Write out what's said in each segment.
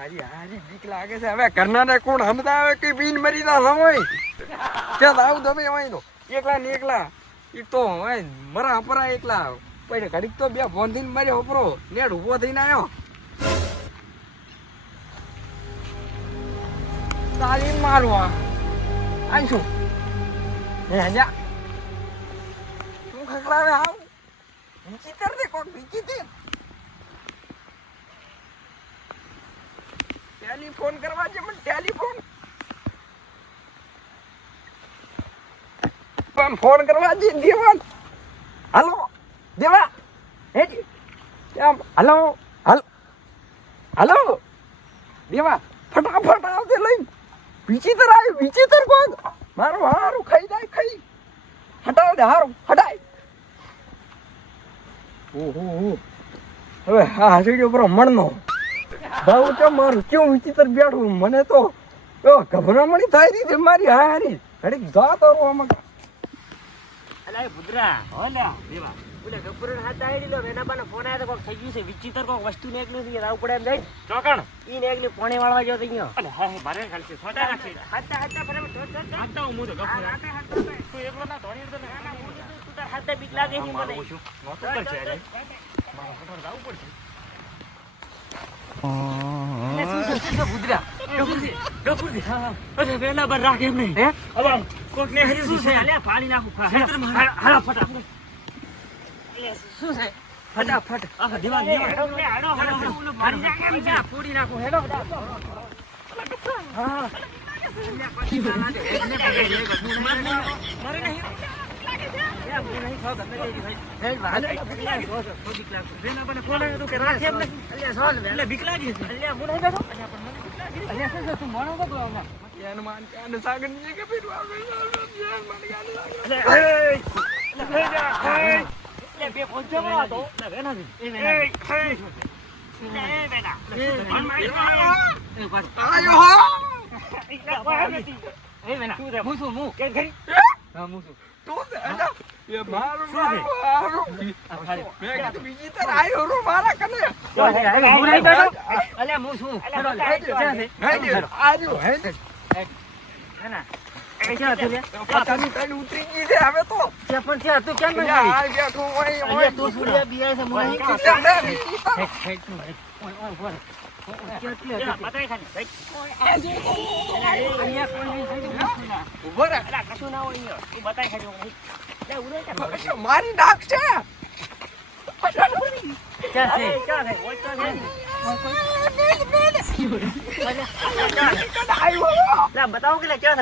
હારી હારી બીક લાગે છે હવે કરનારે કોણ હમતા આવે કે બીન મરી ના સમય ચાલ આવું તમે હોય તો એકલા ને એકલા એક તો મરા પરા એકલા પછી ઘડીક તો બે ફોન થઈને માર્યો હપરો નેટ ઉભો થઈને આવ્યો તારી મારવા આઈશું હે હજા તું ખકડાવે આવ વિચિત્ર દે કોક વિચિત્ર ટેલિફોન કરવા છે મને ટેલિફોન ફોન કરવા છે દેવાન હાલો દેવા હેજી હાલો હાલો હાલો દેવા ફટાફટ આવતે લઈ વિચિત્ર આવ્યું વિચિત્ર કોણ મારું હારું ખાઈ જાય ખાઈ હટાવ દે હારું હટાય ઓહો હવે હા હસીડ્યો બરો મણનો ભાવ તો મારું કેવું વિચિત્ર બેઠું મને તો ગભરામણી થાય રહી છે મારી હારી ઘડીક જાતો આમાં અલા એ ભુદ્રા હોલ્યા દેવા ઓલે ગબ્બર હાથ આડી લો એના બાને ફોન આયો તો કોક થઈ ગયું છે વિચિત્ર કોક વસ્તુ ને એક નથી રાવ પડે એમ જાય ચોકણ ઈ ને એકલી પોણે વાળવા જો તઈયો અલે હા ભારે ખાલશે સોડા રાખી હાતા પર હાતા હું તો ગબ્બર હાતા તું એકલો ના ધોણી દે ના હું તું તાર હાથે બીક લાગે છે મને નોતો કર છે રે મારો ફોટો જાવું પડશે ગપુરજી હા અરે વેલા પર રાખે એમ નહીં હે હવે કોક ને હરી છે અલ્યા પાણી નાખું હાલા ફટાફટ શું છે ફટાફટ આ દીવાન હાડો મારી નાખે એમ છે પૂરી નાખો હેડો હા પછી ના દે એકને પકડી લે મારે નહીં યા હું નહીં ખાવ ગમે તેરી ભાઈ હે વાલે બીક લાગે તો બીક લાગે વેલા બને ફોન આવ્યો તો કે રાખે એમ નહીં અલ્યા સોલ એટલે બીક લાગી અલ્યા હું નહીં બેઠો અલ્યા પણ મને બીક લાગી અલ્યા શું તું મોણો તો આવના યાન માન કાન સાગર ની કે પીડવા આવે યાન માન યાન લાગે લે બે પહોંચો બરો તો લે વેના એ વેના એ વેના મન મારી એ બસ આયો હો એ વેના તું દે મુસુ મુ કે ઘરી હા મુસુ તું દે એ મારું મારું મેં તો બીજી તર આયો રો મારા કને હું નહીં બેઠો અલ્યા મુસુ આજો હે વેના એ છે તું લે પતાની તડ ઉતરી ગઈ છે હવે તો છે પણ છે તું કેમ નહીં આ બેઠું હોય તું સુડિયા બિયા છે મને નહીં મારી નાખ છે બતાવો કે ક્યાં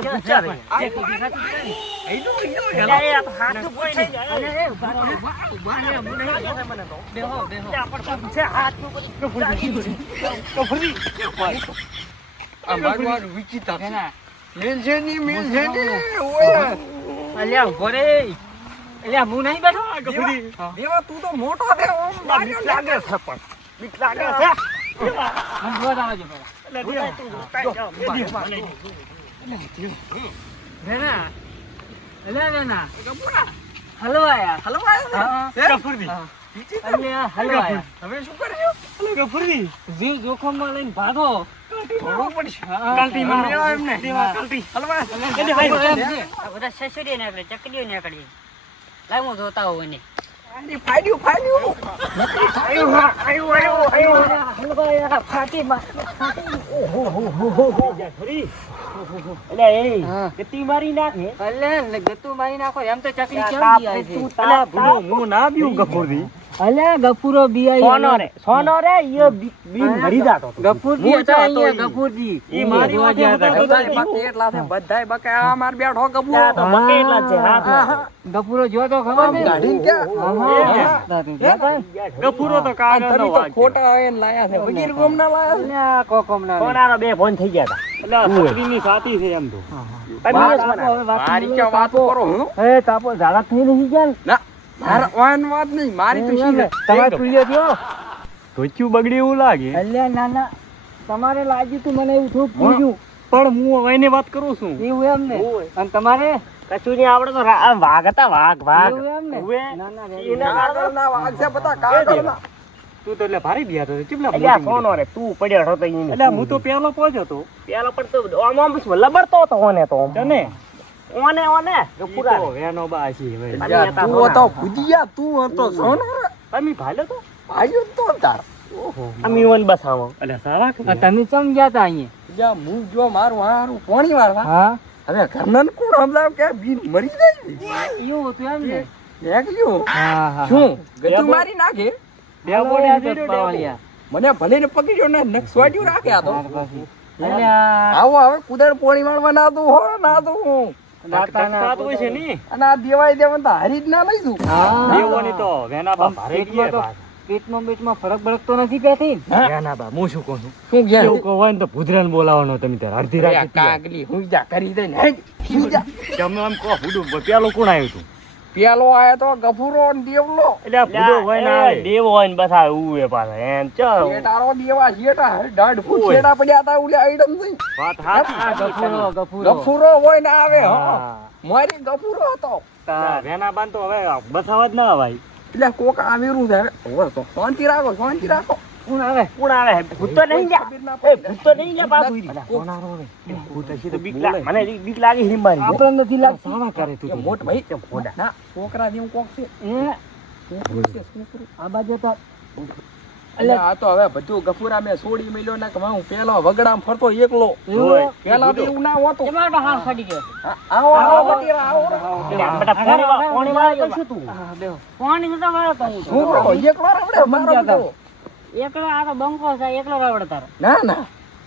હું નહીં બેઠો દેવા તું તો મોટો છે લાગે છે પણ બીક લાગે જીવ જોખમ માં લઈને ભાગો થોડું પડશે બધા સસુડી નીકળે ચકડીઓ નીકળી લાવ હું જોતા હોઉં એને ફાડ્યું ગતિ મારી નાખે ગતું મારી નાખો એમ તો ચકલી કેમ હું ના બીઉં ગફુરજી અલ્યા ગફુરો બિયાઈ સોનો રે યો બીન મરી જાતો ગફુરજી હતા અહીંયા ગફુરજી ઈ મારી વાજે હતા એટલા છે બધાય બકે આ માર બેઠો ગબુ તો બકે એટલા છે હા ગફુરો જો તો ખબર ને ગાડીને ક્યાં ગફુરો તો કાગળ નો વાગ ખોટા આયન લાયા છે વગીર ગોમ ના લાયા અલ્યા કોકોમ ના કોનારો બે ફોન થઈ ગયા હતા એટલે સકરીની સાથી છે એમ તો મારી ક્યાં વાત કરો હું એ તાપો ઝાડા થઈ નહીં ગયા ના મારા વાન વાત નહીં મારી તો શી તમારે તુલ્ય થયો ધોચ્યું બગડી એવું લાગે અલ્યા નાના તમારે લાગ્યું તું મને એવું થોડું પૂછ્યું પણ હું હવે એની વાત કરું છું એવું એમ ને અને તમારે કશું નહીં આવડે તો વાઘ હતા વાઘ એવું એમ ને ના ના કાગળ ના વાગ છે બધા કાગળ ના તું તો એટલે ભારી ગયા તો ચીપલા એટલે આ સોનો રે તું પડ્યો હતો ઈ એટલે હું તો પેલો પહોંચ્યો તો પેલા પણ તો આમ આમ લબડતો હતો ઓને તો આમ. તને ઓને ગફુરા તો વેનો બા છે હવે. યા, તું હતો ભૂદિયા, તું હતો સોનો રે. તમે ભાલ્યો તો ભાઈઓ તો તાર. અમી ઓન બસાવો એટલે સારા આ તમે ચમ ગયા તા અહીંયા યા, હું જો મારું હારું પોણી વાળવા. હા હવે ઘરના ને કોણ સમજાવ કે બીન મરી જાય એવું હતું એમ ને એકલ્યું. હા હા શું ગતું મારી નાખે? બે બોડ્યા છે પાવળિયા. મને ભલે ને પકડ્યો ને નેક્સ્ટ વાડ્યું રાખે આ તો. એટલે આ આવો હવે કુદર પોણી વાળવા ના દઉં હો ના દઉં. દાતાના હોય છે ની અને આ દેવાય દેવન તો હારી જ ના લઈ દઉં. હા. દેવોની તો વેના બા ભારે પેટમાં તો ગયા પેટમાં બેટમાં ફરક બળકતો નથી પેથી વેના બા હું શું કહું છું શું ગયા? એવું કહો હોય ને તો ભૂદરાને બોલાવવાનો તમે ત્યારે અડધી અરે આ રાત કાગલી હુંજા કરી દે ને હેડ, હુંજા. તમે આમ કહો ભૂડું પેલો કોણ આવ્યું તું પેલો આયો તો ગફુરો ને દેવલો. એટલે આ ભૂડો હોય ને આવે દેવો હોય ને બસા ઉવે પાછા એમ ચો શેટારો દેવા શેટા દઢ ફૂટ શેટા પડ્યા હતા ઓલે આઈટમ થઈ. વાત હાચી. આ ગફુરો ગફુરો ગફુરો હોય ને આવે હો. હા. મારી ગફુરો હતો. તા વેના બાન તો હવે બસાવા જ ના અવાય એટલે કોક આવેલું છે. હવે તો શાંતિ રાખો શાંતિ રાખો. કોણ આવે કોણ આવે ભૂત તો નહીં જા ખબર ના એ પડે. ભૂત તો નહીં જા પાછું ભૂત હશે તો બીક લાગે મને બીક લાગે હિંબાની આપણે નથી લાગતી સાવા કરે તું એ તો. મોટ ભાઈ ના છોકરા જેવું કોક છે. એ છોકરું છે, છોકરું. આ બાજુ તો એટલે આ તો હવે બધું ગફુરા મેં છોડી મેલ્યો ને કે હું પેલો વગડામ ફરતો એકલો. એવું? પેલા તો એવું ના હોતું. એમાં તો હાથ ફાટી ગયો આવો આવો બટીરા, આવો. એટલે આ બેટા પોણી વાળા કરશું તું હા બેહો પાણી નતો વાળો તો હું છોકરો એકલો રવડે મારો બેટો. એકલો આ તો બંકો છે એકલો રાવડ તારો ના ના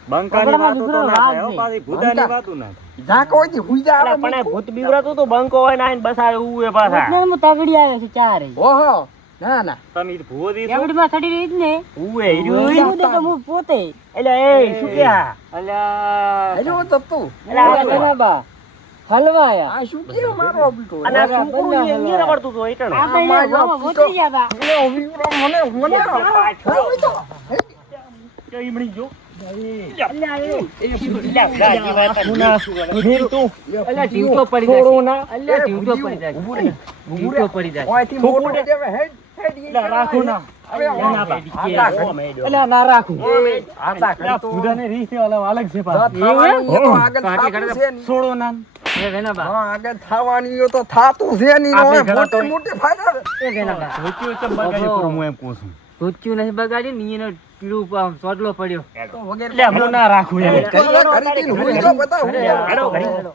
બંકાની બગડામાં વાતો તો ના થાય હો, દીકરો પાછી ભૂદાની વાતો ના થાય. ઝાંકો હોય થી હુઈ જા એટલે આવે પણ એ બીજું. ભૂત બીવરાતું તો બંકો હોય ને આઈને બસાવે ઉવે પાછા એટલે હું તગડી આવ્યો છું ચારે ઓહો ના ના તમે ઈ ભૂવો દીધો? એવડીમાં ચડી રહી જ ને ઉવે એવું તો હું પોતે એટલે એ શું ક્યાં અલ્યા હેલો તો તું એટલે આ જનાબા હલવાયા આ શું કે મારો બેટો. અને આ છોકરું એ નહીં રખડતું તો એટલે આ તો અહીંયા ગામમાં ગોતરી ગયા તા મને મને ઈમણી જો અલ્યા એ અલ્યા ઢીંચો પડી જાય અલ્યા ઢીંચો પડી જાય ઢીંચો પડી જાય ઓયથી મોટો દેવે હેડ હેડ ઈ રાખો ના. અરે અલ્યા ના રાખું આતા આ ભૂદાને રીસ છે, ઓલા અલગ છે પાછા. થવાની તો આગળ થાતું છે ની. છોડો ના. એ વેનાબા હા આગળ થવાની તો થાતું છે ની. આપણે હવે ઘણા તો- મોટી મોટી ફાયદા. એ વેનાબા ધોતિયો ચમ બગાડી કરું હું એમ કહું છું. ધોત્યું નહીં બગાડ્યું ને એનો પીળું આમ સોડલો પડ્યો તો વગેરે એટલે હું ના રાખું એમ. ખરીદીને હુઈ જાઓ બધા હુઈ જાઓ. હેડો, હેડો.